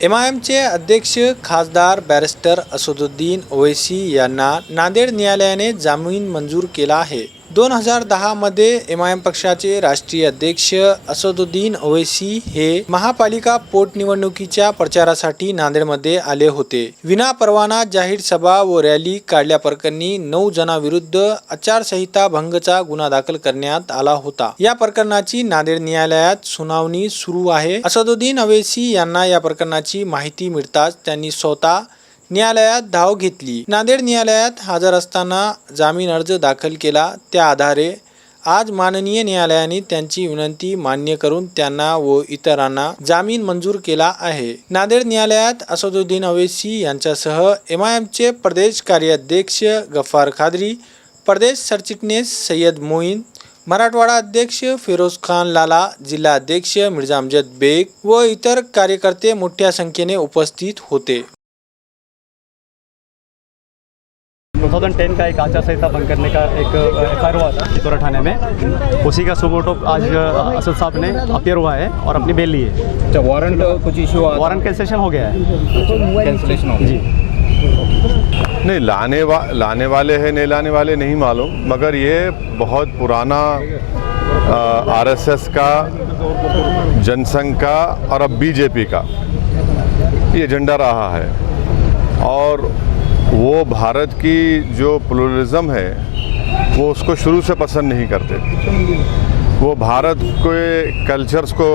MIMचे अध्यक्ष खासदार बॅरिस्टर असदुद्दीन ओवैसी यांना नांदेड न्यायालयाने जामीन मंजूर केला आहे। 2010 मध्ये MIM पक्षाचे राष्ट्रीय अध्यक्ष असदुद्दीन ओवैसी हे महापालिका पोटनिवडणुकीच्या प्रचारासाठी नांदेडमध्ये आले होते। विना परवाना जाहीर सभा व रॅली काढल्याप्रकरणी 9 जणांविरुद्ध आचारसंहिता भंगचा गुन्हा दाखल करण्यात आला होता। या प्रकरणाची नांदेड न्यायालयात सुनावणी सुरू आहे। असदुद्दीन ओवैसी यांना या प्रकरणाची माहिती मिळताच त्यांनी स्वतः न्यायालयात धाव घेतली। नांदेड न्यायालयात हजर असताना जामीन अर्ज दाखल केला। त्या आधारे आज माननीय न्यायालयाने त्यांची विनंती मान्य करून त्यांना व इतरांना जामीन मंजूर केला आहे। नांदेड न्यायालयात असदुद्दीन ओवैसी यांच्यासह MIMचे प्रदेश कार्याध्यक्ष गफ्फार खादरी, प्रदेश सरचिटणीस सय्यद मोईन, मराठवाडा अध्यक्ष फिरोज खान लाला, जिल्हा अध्यक्ष मिर्झा अमजद बेग व इतर कार्यकर्ते मोठ्या संख्येने उपस्थित होते। 2010 का एक आचार संहिता भंग करने का एक FIR हुआ था चितौरा थाने में। उसी का सुबोटो आज असद साहब ने अपियर हुआ है और अपनी बेल ली है। अच्छा, वारंट कुछ इशू हुआ? वारंट कैंसिलेशन हो गया है कैंसिलेशन हो जी। नहीं, लाने वाले हैं नहीं लाने वाले नहीं मालूम, मगर ये बहुत पुराना RSS का, जनसंघ का और अब BJP का ये एजेंडा रहा है। और वो भारत की जो प्लुरलिज्म है वो उसको शुरू से पसंद नहीं करते। वो भारत के कल्चर्स को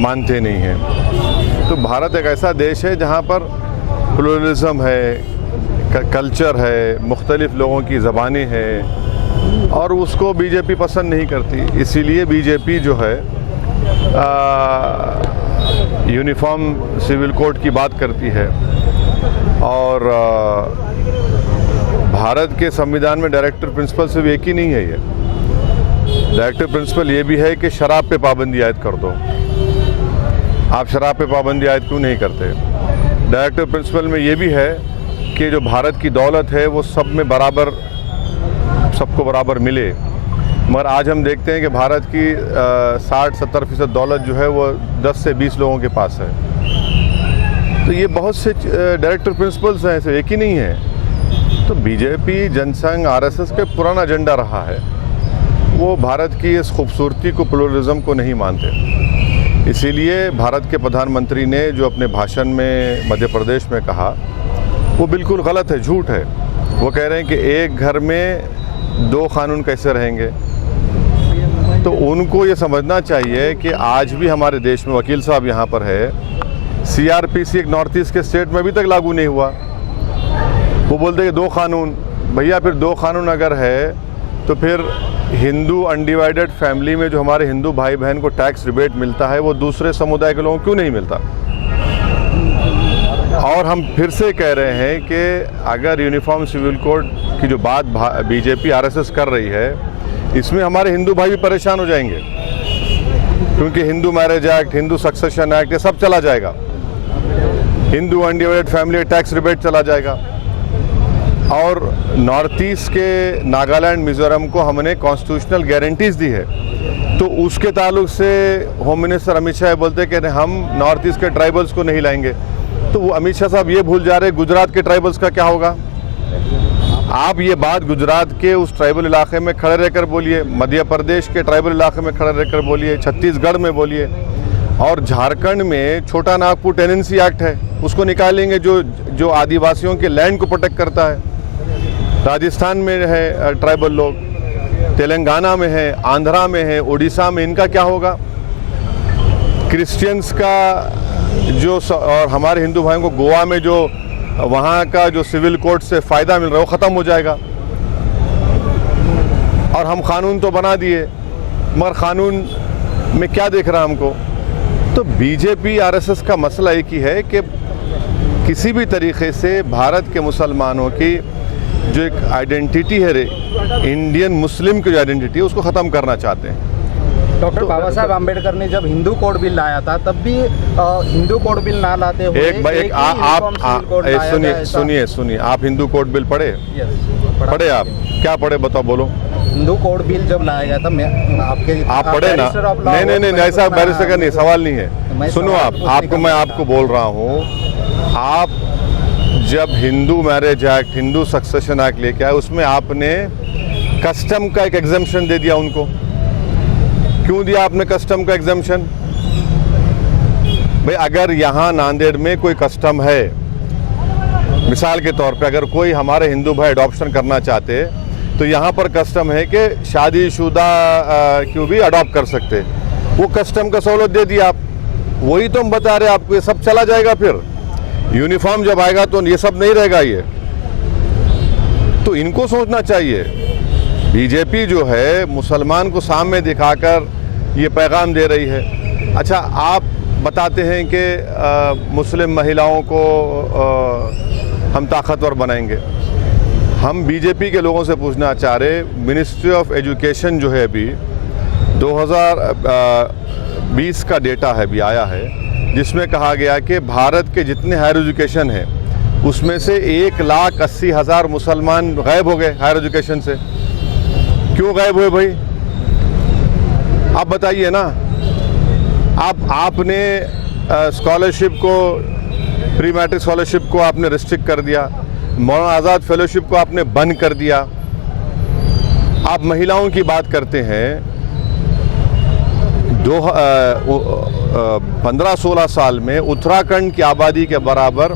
मानते नहीं हैं। तो भारत एक ऐसा देश है जहाँ पर प्लुरलिज्म है, कल्चर है, मुख्तलिफ लोगों की ज़बानें हैं और उसको BJP पसंद नहीं करती। इसीलिए BJP जो है यूनिफॉर्म सिविल कोड की बात करती है। और भारत के संविधान में डायरेक्टर प्रिंसिपल सिर्फ एक ही नहीं है। ये डायरेक्टर प्रिंसिपल ये भी है कि शराब पे पाबंदी आयद कर दो। आप शराब पे पाबंदी आयद क्यों नहीं करते? डायरेक्टर प्रिंसिपल में ये भी है कि जो भारत की दौलत है वो सब में बराबर, सबको बराबर मिले। मगर आज हम देखते हैं कि भारत की 60-70% दौलत जो है वो 10 से 20 लोगों के पास है। तो ये बहुत से डायरेक्टर प्रिंसिपल्स हैं, ऐसे एक ही नहीं है। तो BJP, जनसंघ, RSS का पुराना एजेंडा रहा है। वो भारत की इस खूबसूरती को, प्लुरलिज्म को नहीं मानते। इसीलिए भारत के प्रधानमंत्री ने जो अपने भाषण में मध्य प्रदेश में कहा वो बिल्कुल गलत है, झूठ है। वो कह रहे हैं कि एक घर में 2 कानून कैसे रहेंगे। तो उनको ये समझना चाहिए कि आज भी हमारे देश में, वकील साहब यहाँ पर है, CRPC एक नॉर्थ ईस्ट के स्टेट में अभी तक लागू नहीं हुआ। वो बोलते हैं कि 2 कानून। भैया फिर 2 कानून अगर है तो फिर हिंदू अनडिवाइडेड फैमिली में जो हमारे हिंदू भाई बहन को टैक्स रिबेट मिलता है वो दूसरे समुदाय के लोगों को क्यों नहीं मिलता? और हम फिर से कह रहे हैं कि अगर यूनिफॉर्म सिविल कोड की जो बात BJP RSS कर रही है, इसमें हमारे हिंदू भाई भी परेशान हो जाएंगे, क्योंकि Hindu marriage act, Hindu succession act, ये सब चला जाएगा। Hindu undivided family tax rebate चला जाएगा। और नॉर्थ ईस्ट के नागालैंड, मिजोरम को हमने कॉन्स्टिट्यूशनल गारंटीज दी है। तो उसके ताल्लुक से होम मिनिस्टर अमित शाह बोलते हैं कि हम नॉर्थ ईस्ट के ट्राइबल्स को नहीं लाएंगे। तो वो अमित शाह साहब ये भूल जा रहे हैं गुजरात के ट्राइबल्स का क्या होगा। आप ये बात गुजरात के उस ट्राइबल इलाके में खड़े रहकर बोलिए, मध्य प्रदेश के ट्राइबल इलाके में खड़े रहकर बोलिए, छत्तीसगढ़ में बोलिए। और झारखंड में छोटा नागपुर टेनेंसी एक्ट है, उसको निकालेंगे जो आदिवासियों के लैंड को प्रोटेक्ट करता है। राजस्थान में है ट्राइबल लोग, तेलंगाना में है, आंध्रा में है, उड़ीसा में, इनका क्या होगा? क्रिश्चियंस का जो और हमारे हिंदू भाइयों को गोवा में जो वहाँ का जो सिविल कोड से फ़ायदा मिल रहा है वो ख़त्म हो जाएगा। और हम कानून तो बना दिए, मगर कानून में क्या देख रहा हमको? तो BJP RSS का मसला एक ही है कि किसी भी तरीके से भारत के मुसलमानों की जो एक आइडेंटिटी है, इंडियन मुस्लिम की जो आइडेंटिटी है, उसको ख़त्म करना चाहते हैं। डॉक्टर बाबा साहब आम्बेडकर ने जब हिंदू कोड बिल लाया था तब भी हिंदू कोड बिल ना लाते हुए सुनिए, आप हिंदू कोड बिल पढ़े? पढ़े? आप क्या पढ़े बताओ, बोलो। हिंदू कोड बिल जब लाया गया था, मैं आपके आप पढ़े ना? बैरिस्टर ऑफ लॉ हो, नहीं तो ऐसा मैं बैरिस्टर का नहीं, सवाल नहीं मैं है। सुनो सवाल आप, पूछने आपको का मैं मौका आपको बोल रहा हूँ, आप जब Hindu marriage act, Hindu succession act लेके आए, उसमें आपने कस्टम का एक एग्जम्पशन दे दिया उनको। क्यों दिया आपने कस्टम का एग्जम्पशन? भाई अगर यहाँ नांदेड़ में कोई कस्टम है, मिसाल के तौर पे अगर कोई हमारे हिंदू भाई अडॉप्शन करना चाहते तो यहाँ पर कस्टम है कि शादीशुदा क्यों भी अडॉप्ट कर सकते, वो कस्टम का सहूलत दे दिया आप। वही तो हम बता रहे हैं आपको, ये सब चला जाएगा। फिर यूनिफॉर्म जब आएगा तो ये सब नहीं रहेगा। ये तो इनको सोचना चाहिए। बीजेपी जो है मुसलमान को सामने दिखाकर ये पैगाम दे रही है। अच्छा, आप बताते हैं कि मुस्लिम महिलाओं को हम ताकतवर बनाएंगे। हम बीजेपी के लोगों से पूछना चाह रहे, मिनिस्ट्री ऑफ एजुकेशन जो है अभी 2020 का डेटा है, अभी आया है, जिसमें कहा गया कि भारत के जितने हायर एजुकेशन हैं उसमें से 1,80,000 मुसलमान गायब हो गए हायर एजुकेशन से। क्यों गायब हुए भाई? आप बताइए ना। आपने स्कॉलरशिप को, प्री मैट्रिक स्कॉलरशिप को आपने रिस्ट्रिक्ट कर दिया, मौलाना आज़ाद फेलोशिप को आपने बंद कर दिया। आप महिलाओं की बात करते हैं, 15-16 साल में उत्तराखंड की आबादी के बराबर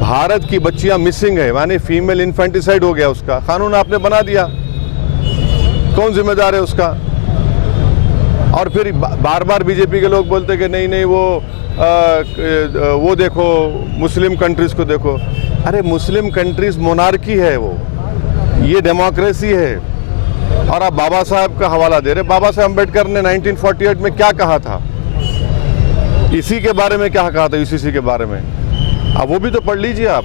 भारत की बच्चियां मिसिंग है, यानी फीमेल इन्फेंटिसाइड हो गया। उसका कानून आपने बना दिया, कौन जिम्मेदार है उसका? और फिर बार बार बीजेपी के लोग बोलते कि नहीं वो देखो मुस्लिम कंट्रीज को देखो। अरे मुस्लिम कंट्रीज मोनार्की है, वो ये डेमोक्रेसी है। और आप बाबा साहब का हवाला दे रहे। बाबा साहब अम्बेडकर ने 1948 में क्या कहा था? इसी के बारे में क्या कहा था, यूसीसी के बारे में? अब वो भी तो पढ़ लीजिए आप।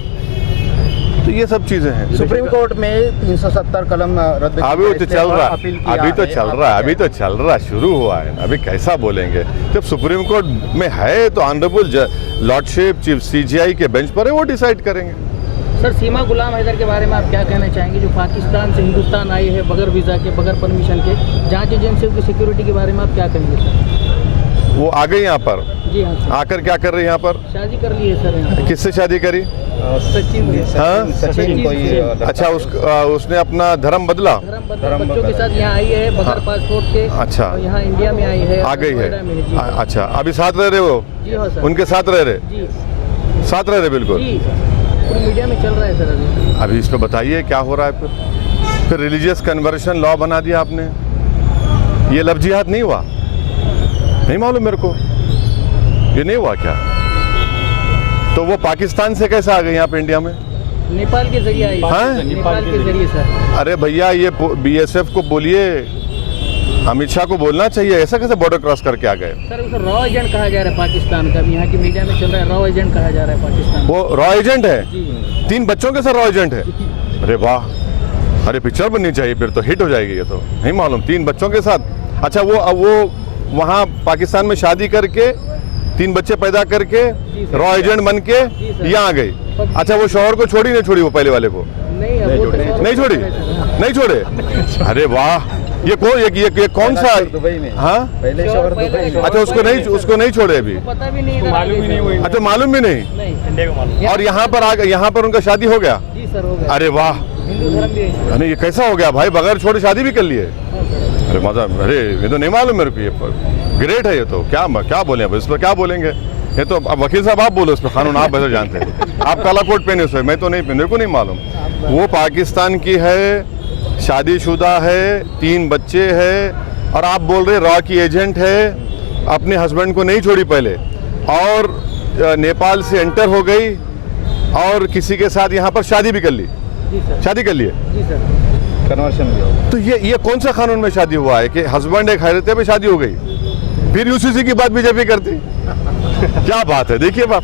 तो ये सब चीजें हैं। सुप्रीम कोर्ट में 370 कलम रद्द अभी तो चल रहा, अभी तो चल रहा, शुरू हुआ है। अभी कैसा बोलेंगे? जब सुप्रीम कोर्ट में है तो ऑनरेबल लॉर्डशिप चीफ सीजीआई के बेंच पर है, वो डिसाइड करेंगे। सर, सीमा गुलाम हैदर के बारे में आप क्या कहना चाहेंगे, जो पाकिस्तान से हिंदुस्तान आई है बगैर वीज़ा के, बगैर परमिशन के? जांच एजेंसियों की सिक्योरिटी के बारे में आप क्या कहेंगे सर? वो आ गई यहाँ पर। जी हाँ सर। आकर क्या कर रही है यहाँ पर? शादी कर ली है सर यहाँ। किससे शादी करी? सचिन कोई। अच्छा, उसने अपना धर्म बदला? बच्चों के साथ यहाँ आई है बगैर पासपोर्ट के। अच्छा, और यहाँ इंडिया में आई है, आ गई है। अच्छा, अभी साथ रह रहे हो? जी हाँ सर। उनके साथ रह रहे? जी साथ रह रहे, बिल्कुल। जी पूरी मीडिया में चल रहा है सर अभी इस पे बताइए क्या हो रहा है? फिर रिलीजियस कन्वर्शन लॉ बना दिया आपने। ये लव जिहाद नहीं हुआ? नहीं मालूम मेरे को, ये नहीं हुआ क्या? तो वो पाकिस्तान से कैसे आ गई यहाँ पे इंडिया में? नेपाल के जरिए आई है। नेपाल के जरिए सर। अरे भैया, ये बीएसएफ को बोलिए, अमित शाह को बोलना चाहिए, ऐसा कैसे बॉर्डर क्रॉस करके आ गए? सर उसे रॉ एजेंट कहा जा रहा है पाकिस्तान का, यहाँ की मीडिया में चल रहा है, रॉ एजेंट कहा जा रहा है पाकिस्तान। वो रॉ एजेंट है? जी। 3 बच्चों के साथ रॉ एजेंट है? अरे वाह, अरे पिक्चर बननी चाहिए, फिर तो हिट हो जाएगी ये तो। नहीं मालूम, 3 बच्चों के साथ। अच्छा, वो वहाँ पाकिस्तान में शादी करके 3 बच्चे पैदा करके रॉ एजेंट बन के यहाँ आ गई। अच्छा, वो शौहर को छोड़ी नहीं छोड़ी? वो पहले वाले को नहीं छोड़े? अरे वाह, ये कौन सा? दुबई में। हाँ, पहले शौहर दुबई में। अच्छा, उसको नहीं छोड़े अभी? पता भी नहीं, मालूम ही नहीं हुई। अच्छा, मालूम भी नहीं। इंडिया को मालूम। और यहाँ पर उनका शादी हो गया? जी सर, हो गया। अरे वाह, हिंदू धर्म भी है। अरे ये कैसा हो गया भाई, बगैर छोड़े शादी भी कर लिए? अरे मजा, अरे ये तो नहीं मालूम मेरे को। ये ग्रेट है ये तो। क्या बोले अब इस पर? क्या बोलेंगे? ये तो अब वकील साहब आप बोलो इस पर, कानून आप बेहतर जानते हैं। आप काला कोट पहने हुए, मैं तो नहीं, मेरे को नहीं मालूम। वो पाकिस्तान की है, शादीशुदा है, 3 बच्चे हैं, और आप बोल रहे रॉ की एजेंट है, अपने हस्बैंड को नहीं छोड़ी पहले, और नेपाल से एंटर हो गई, और किसी के साथ यहाँ पर शादी भी कर ली। शादी कर लिए? जी सर। कन्वर्शन भी होगा। तो ये कौन सा कानून में शादी हुआ है कि हस्बैंड एक हैरते पे शादी हो गई? फिर यूसीसी की बात बीजेपी करती? क्या बात है? देखिए बात।